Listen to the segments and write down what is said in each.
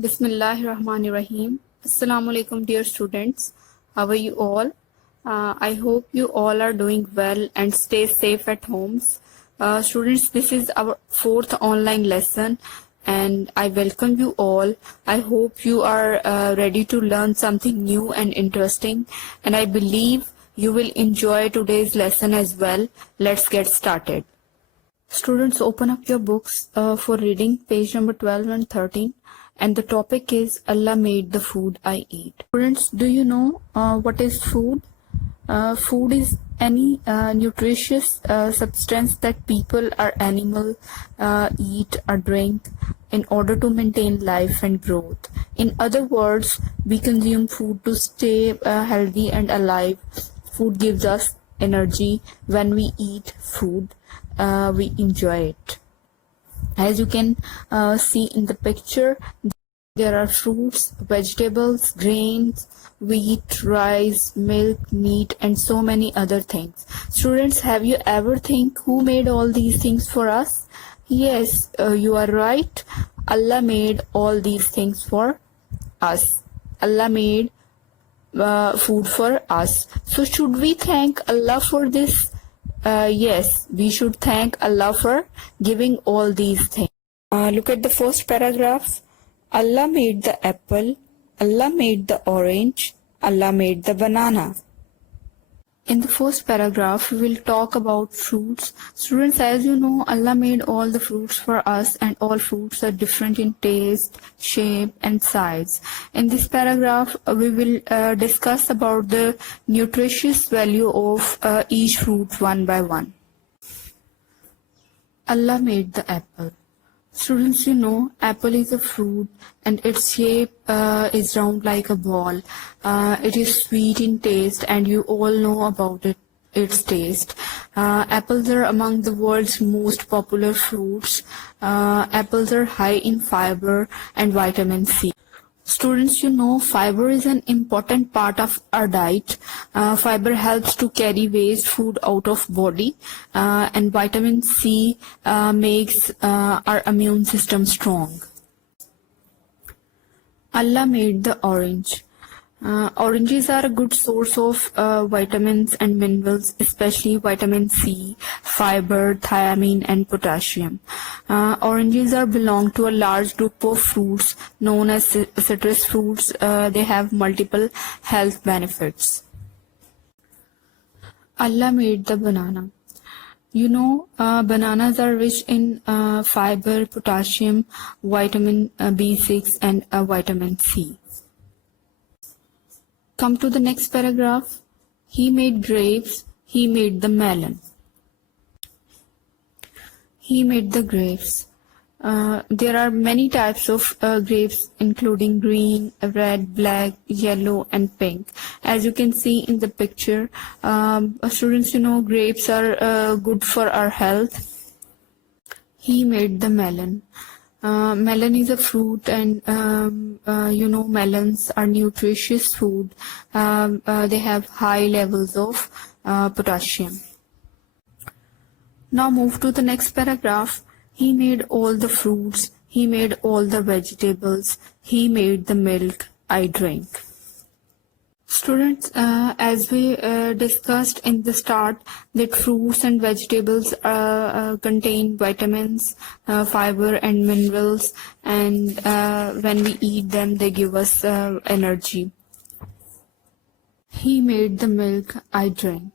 Bismillahirrahmanirrahim. Assalamu alaikum, dear students. How are you all? I hope you all are doing well and stay safe at homes. Students, this is our fourth online lesson and I welcome you all. I hope you are ready to learn something new and interesting, and I believe you will enjoy today's lesson as well. Let's get started. Students, open up your books for reading page number 12 and 13, and the topic is Allah made the food I eat. Students, do you know what is food? Food is any nutritious substance that people or animal eat or drink in order to maintain life and growth. In other words, we consume food to stay healthy and alive. Food gives us energy. When we eat food, we enjoy it. As you can see in the picture, there are fruits, vegetables, grains, wheat, rice, milk, meat, and so many other things. Students, have you ever think who made all these things for us? Yes, you are right. Allah made all these things for us. Allah made food for us. So should we thank Allah for this? Yes, we should thank Allah for giving all these things. Look at the first paragraph. Allah made the apple, Allah made the orange, Allah made the banana. In the first paragraph, we will talk about fruits. Students, as you know, Allah made all the fruits for us, and all fruits are different in taste, shape, and size. In this paragraph, we will discuss about the nutritious value of each fruit one by one. Allah made the apple. Students, you know, apple is a fruit and its shape is round like a ball. It is sweet in taste and you all know about its taste. Apples are among the world's most popular fruits. Apples are high in fiber and vitamin C. Students, you know, fiber is an important part of our diet. Fiber helps to carry waste food out of body, and vitamin C makes our immune system strong. Allah made the orange. Oranges are a good source of vitamins and minerals, especially vitamin C, fiber, thiamine, and potassium. Oranges are belong to a large group of fruits known as citrus fruits. They have multiple health benefits. Allah made the banana. You know, bananas are rich in fiber, potassium, vitamin B6, and vitamin C. Come to the next paragraph. He made grapes, he made the melon. He made the grapes. There are many types of grapes, including green, red, black, yellow, and pink. As you can see in the picture, students, you know, grapes are good for our health. He made the melon. Melon is a fruit, and you know, melons are nutritious food. They have high levels of potassium. Now move to the next paragraph. He made all the fruits, he made all the vegetables, he made the milk I drink. Students, as we discussed in the start, that fruits and vegetables contain vitamins, fiber, and minerals, and when we eat them, they give us energy. He made the milk I drink.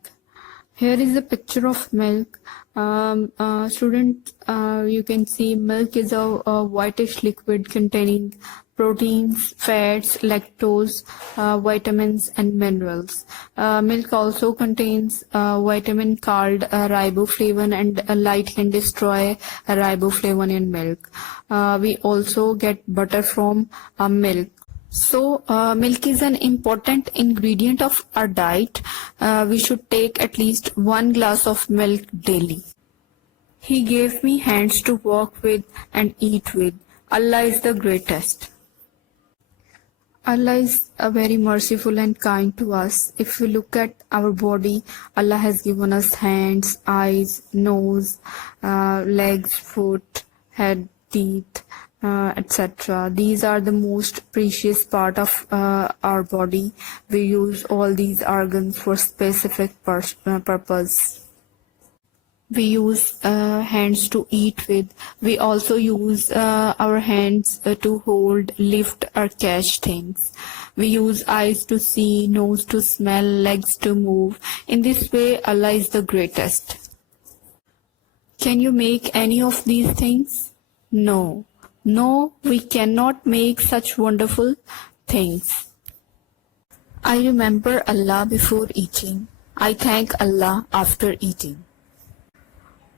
Here is a picture of milk. Student, you can see milk is a whitish liquid containing proteins, fats, lactose, vitamins, and minerals. Milk also contains a vitamin called riboflavin, and light can destroy riboflavin in milk. We also get butter from milk. So, milk is an important ingredient of our diet. We should take at least 1 glass of milk daily. He gave me hands to work with and eat with. Allah is the greatest. Allah is very merciful and kind to us. If we look at our body, Allah has given us hands, eyes, nose, legs, foot, head, teeth, etc. These are the most precious part of our body. We use all these organs for specific purpose. We use hands to eat with. We also use our hands to hold, lift, or catch things. We use eyes to see, nose to smell, legs to move. In this way, Allah is the greatest. Can you make any of these things? No. No, we cannot make such wonderful things. I remember Allah before eating. I thank Allah after eating.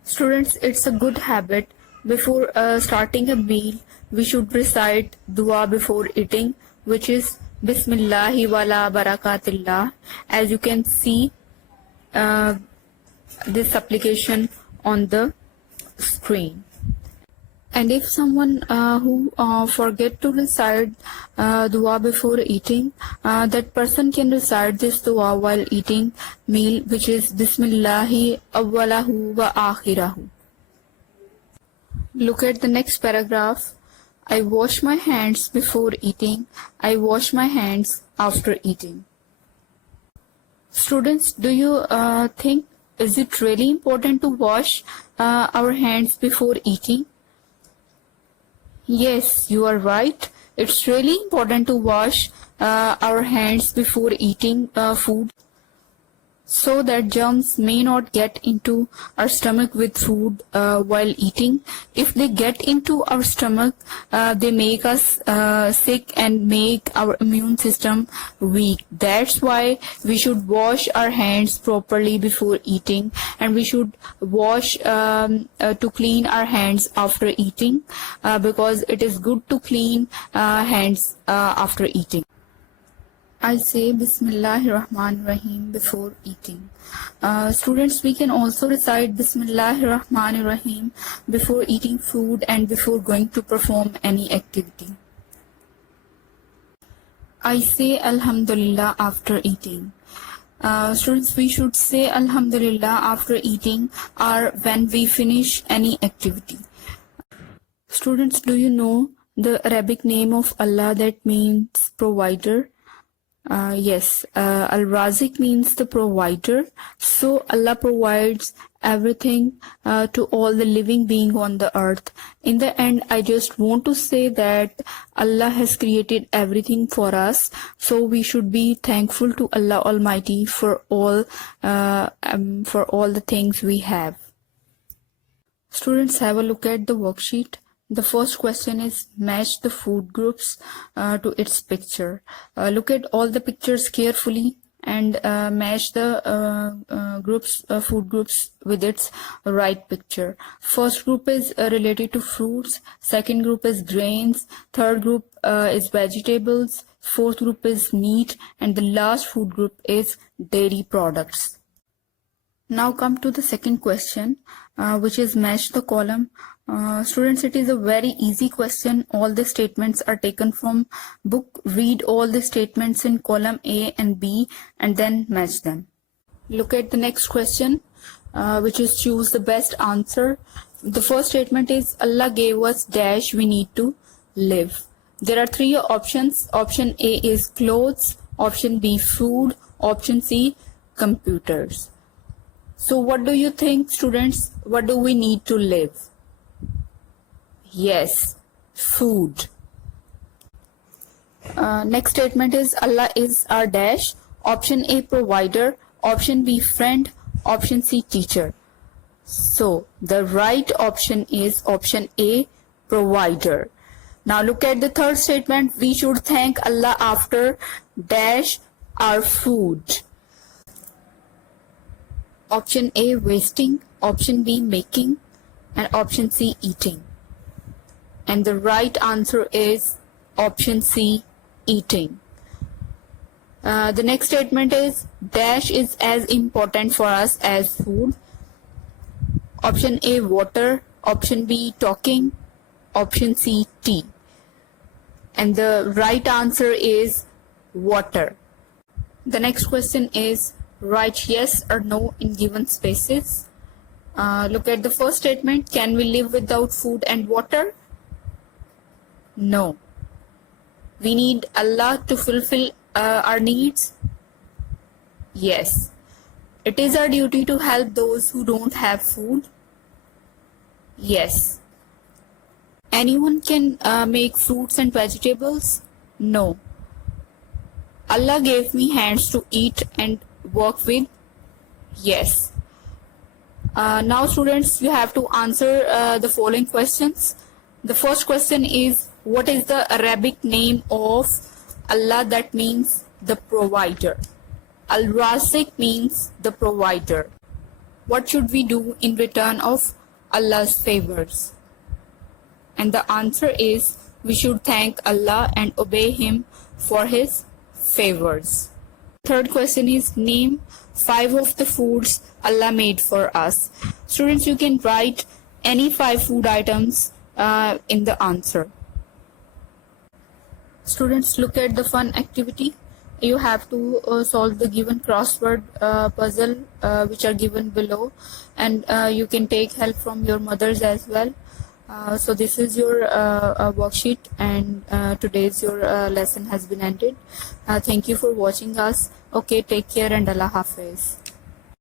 Students, it's a good habit. Before starting a meal, we should recite dua before eating, which is Bismillahi wala barakatillah. As you can see this application on the screen. And if someone who forget to recite dua before eating, that person can recite this dua while eating meal, which is Bismillahi awwalahu wa akhirahu. Look at the next paragraph. I wash my hands before eating. I wash my hands after eating. Students, do you think is it really important to wash our hands before eating? Yes, you are right. It's really important to wash our hands before eating food, so that germs may not get into our stomach with food while eating. If they get into our stomach, they make us sick and make our immune system weak. That's why we should wash our hands properly before eating, and we should wash to clean our hands after eating, because it is good to clean hands after eating. I say Bismillahir Rahmanir Rahim before eating. Students, we can also recite Bismillahir Rahmanir Rahim before eating food and before going to perform any activity. I say Alhamdulillah after eating. Students, we should say Alhamdulillah after eating or when we finish any activity. Students, do you know the Arabic name of Allah that means provider? Yes, Al-Razik means the provider. So Allah provides everything to all the living beings on the earth. In the end, I just want to say that Allah has created everything for us. So we should be thankful to Allah Almighty for all the things we have. Students, have a look at the worksheet. The first question is match the food groups to its picture. Look at all the pictures carefully and match the food groups with its right picture. First group is related to fruits. Second group is grains. Third group is vegetables. Fourth group is meat. And the last food group is dairy products. Now come to the second question, which is match the column. Students, it is a very easy question. All the statements are taken from book. Read all the statements in column A and B and then match them. Look at the next question, which is choose the best answer. The first statement is Allah gave us dash we need to live. There are three options. Option A is clothes, option B food, option C computers. So what do you think, students? What do we need to live? Yes, food. Next statement is Allah is our dash. Option A provider, option B friend, option C teacher. So the right option is option A provider. Now look at the third statement. We should thank Allah after dash our food. Option A wasting, option B making, and option C eating. And the right answer is option C, eating. The next statement is dash is as important for us as food. Option A water, option B talking, option C tea. And the right answer is water. The next question is write yes or no in given spaces. Look at the first statement. Can we live without food and water? No. We need Allah to fulfill our needs? Yes. It is our duty to help those who don't have food? Yes. Anyone can make fruits and vegetables? No. Allah gave me hands to eat and work with? Yes. Now students, you have to answer the following questions. The first question is, what is the Arabic name of Allah that means the provider? Al-Razik means the provider. What should we do in return of Allah's favors? And the answer is, we should thank Allah and obey Him for His favors. Third question is, name 5 of the foods Allah made for us. Students, you can write any 5 food items in the answer. Students, look at the fun activity. You have to solve the given crossword puzzle which are given below, and you can take help from your mothers as well. So this is your worksheet, and today's your lesson has been ended. Thank you for watching us. Okay, take care and Allah Hafiz.